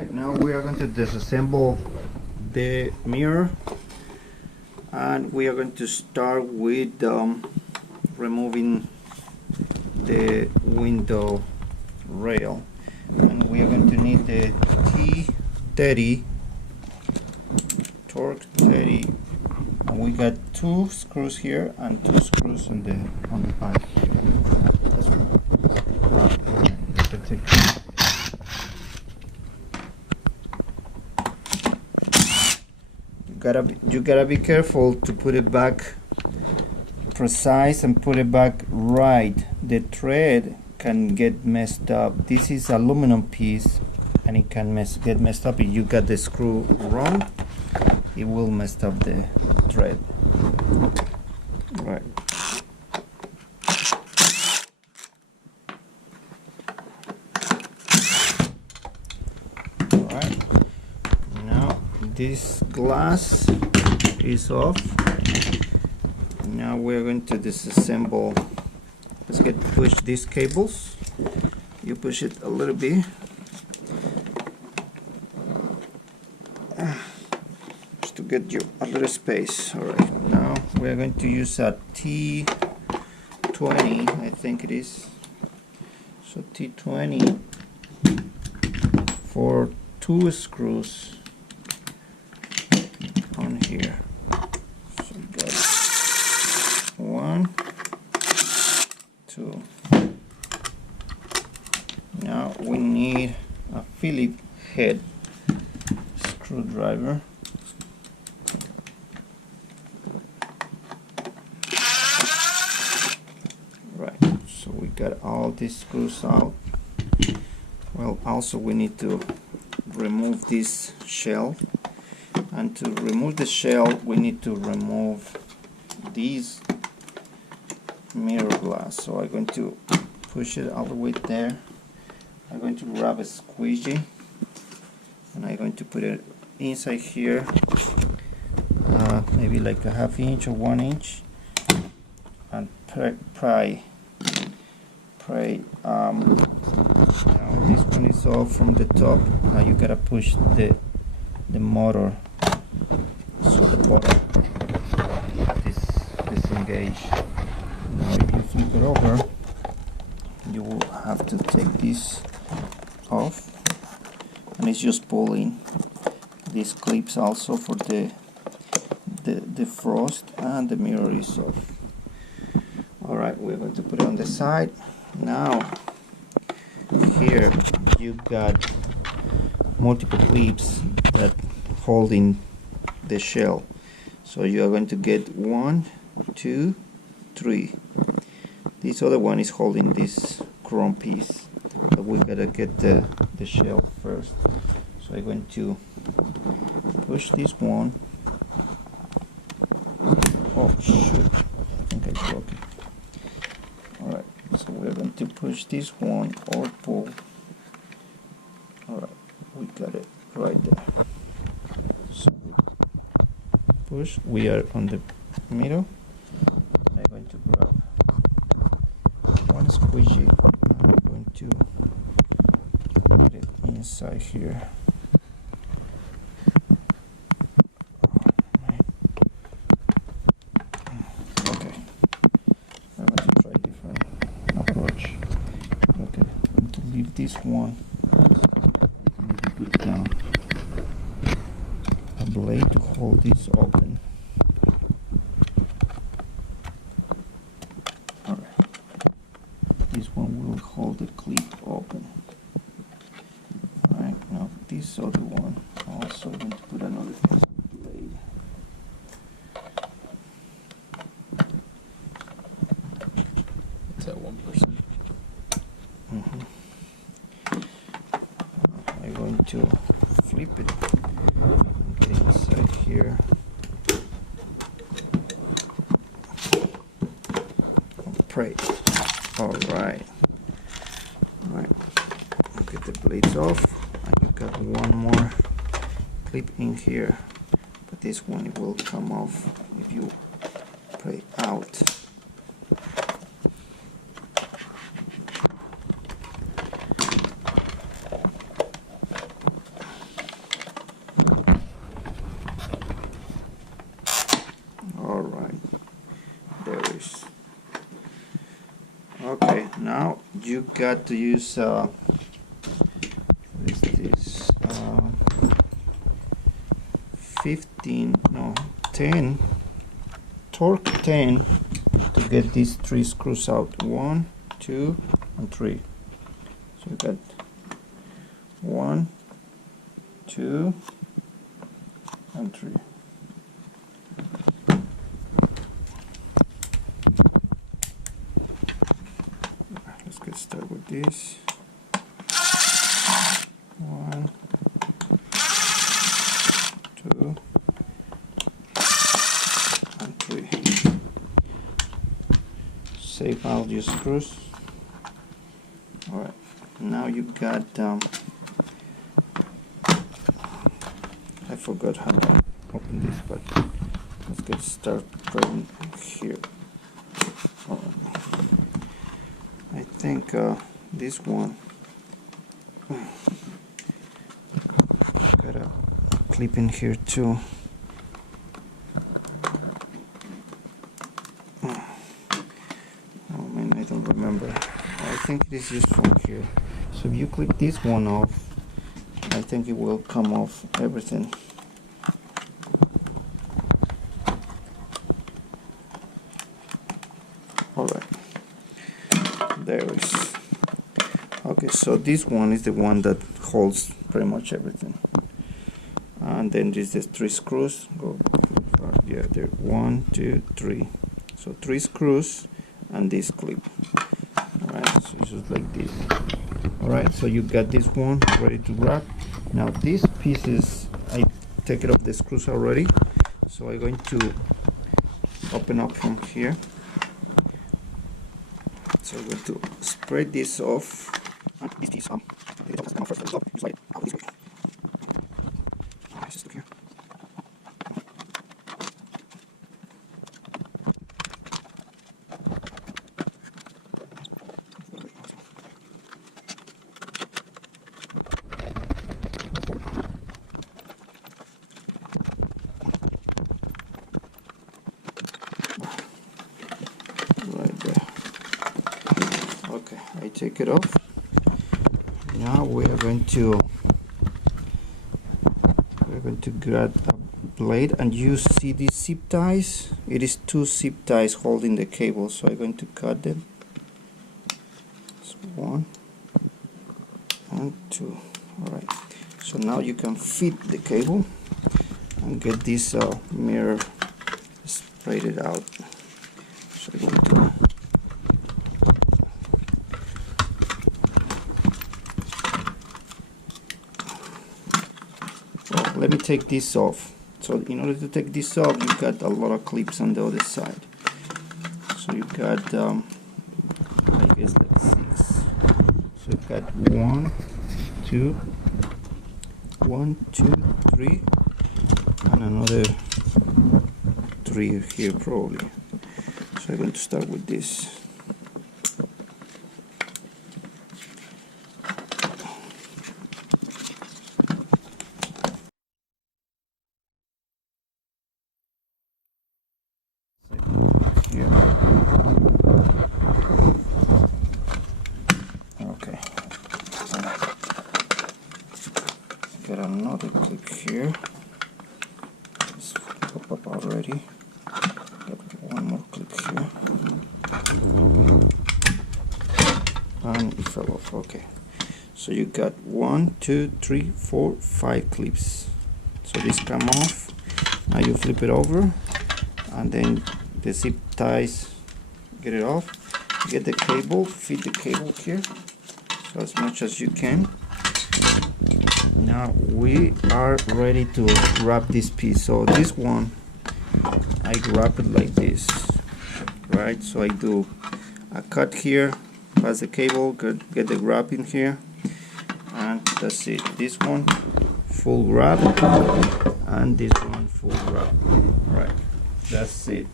Alright, now we are going to disassemble the mirror, and we are going to start with removing the window rail, and we are going to need the T30 torque 30, and we got 2 screws here and 2 screws on the back. You gotta be careful to put it back precise and put it back right. The thread can get messed up. This is aluminum piece and it can get messed up if you got the screw wrong. It will mess up the thread. Right. Alright. Now this glass is off. Now we're going to disassemble. Let's push these cables. You push it a little bit. Just to get you a little space. Alright, now we're going to use a T20, I think it is. So T20 for 2 screws on here. So we got 1, 2. Now we need a Phillips head screwdriver. Right, so we got all these screws out. Well, also we need to remove this shell, and to remove the shell we need to remove these mirror glass. So I'm going to push it all the way there. I'm going to grab a squeegee and I'm going to put it inside here, maybe like a 1/2 inch or 1 inch, and pry. Now this one is off from the top. Now you gotta push the motor so the bottom is disengaged. Now if you flip it over, you will have to take this off, and it's just pulling these clips also for the frost, and the mirror is off. Alright, we're going to put it on the side. Now here you got multiple clips that holding the shell, so you are going to get 1, 2, 3. This other one is holding this chrome piece, but we gotta get the shell first. So I'm going to push this one. Oh shoot, I think I broke it. Alright, so we're going to push this one or pull. Alright, we got it right there. So push, we are on the middle. I'm going to grab one squeegee. I'm going to put it inside here. Okay, I'm going to try a different approach. Okay, I'm going to leave this one. I'm going to put down a blade to hold this open. This one will hold the clip open. Alright, now this other one also going to put another piece of blade. It's at 1%. I'm going to flip it, get inside here. Pray. Alright. Get the blades off, and you got one more clip in here, but this one will come off if you pray out. you got to use what is this 10 torque 10 to get these 3 screws out. 1, 2, and 3. So you got 1, 2, and 3. Let's get started with this. 1, 2, and 3. Save all your screws. Alright, now you got I forgot how to open this, but let's get started right here. I think this one got a clip in here too. Oh man, I don't remember. I think this is from here. So if you clip this one off, I think it will come off everything. Alright, there it is. Okay, so this one is the one that holds pretty much everything. And then there's the 3 screws. Yeah, there 1, 2, 3. So 3 screws and this clip. Alright, so it's just like this. Alright, so you got this one ready to wrap. Now these pieces, I take it off the screws already. So I'm going to open up from here. So I'm going to spread this off. And this piece up. Just like out this way. Just look here. Okay, I take it off. Now we are going to grab a blade, and you see these zip ties. It is 2 zip ties holding the cable, so I'm going to cut them. So 1 and 2. Alright, so now you can fit the cable and get this mirror sprayed out. So I'm going to let me take this off. So in order to take this off, you got a lot of clips on the other side. So you got I guess like 6. So you got 1, 2, 1, 2, 3, and another 3 here probably. So I'm going to start with this. Okay, get another clip here. It's pop up already. Got one more clip here, and it fell off. Okay, so you got 1, 2, 3, 4, 5 clips. So this come off. Now you flip it over, and then the zip ties, get it off. Get the cable, fit the cable here, so as much as you can. Now we are ready to wrap this piece. So this one, I wrap it like this, right? So I do a cut here, pass the cable, get the wrap in here, and that's it. This one full wrap, and this one full wrap. Right, that's it.